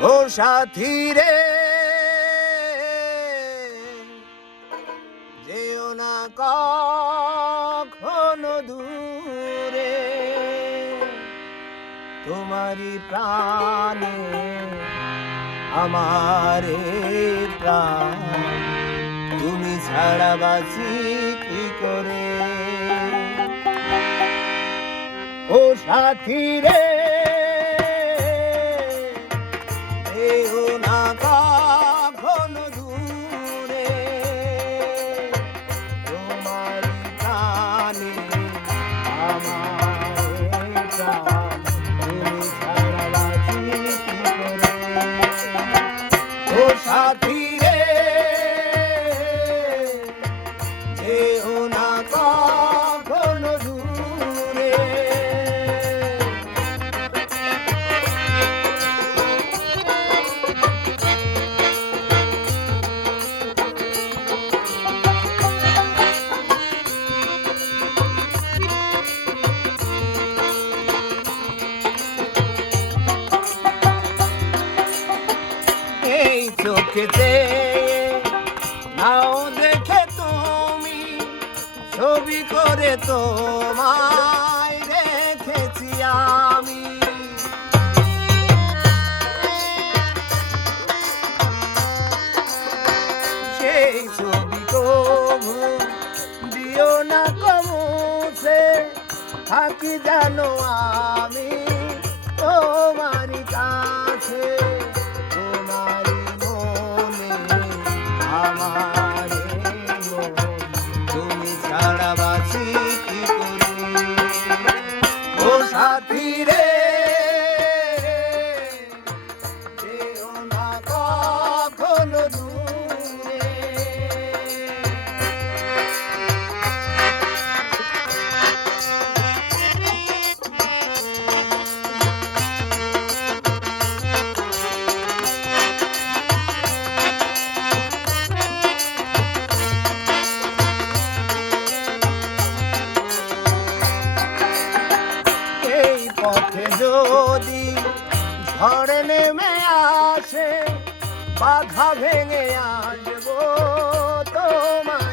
ও সাথী রে যেও না কখনো দূরে, তোমারি প্রাণে আমারে প্রাণ, তুমি ছাড়া বাঁচি কি করে। ও সাথী রে যেও না কখনো দূরে, তোমারি প্রাণে আমারে প্রাণ, তুমি ছাড়া বাঁচি কি করে। ও সাথী রে যেও না কখনো দূরে। এই চোখেতে নাও দেখে তুমি, ছবি করে তোমায় রেখেছি আমি। সেই ছবি কবু দিও না কমুছে, থাকি জানো আমি তোমারই কাছে, তোমারই মনে আমারে মন, তুমি ছাড়া বাঁচি কি করে। ও সাথী রে যেও না কখনো দূরে। এই পথে যদি ঝড় নেমে আসে, বাধা ভেঙে আসবো তোমার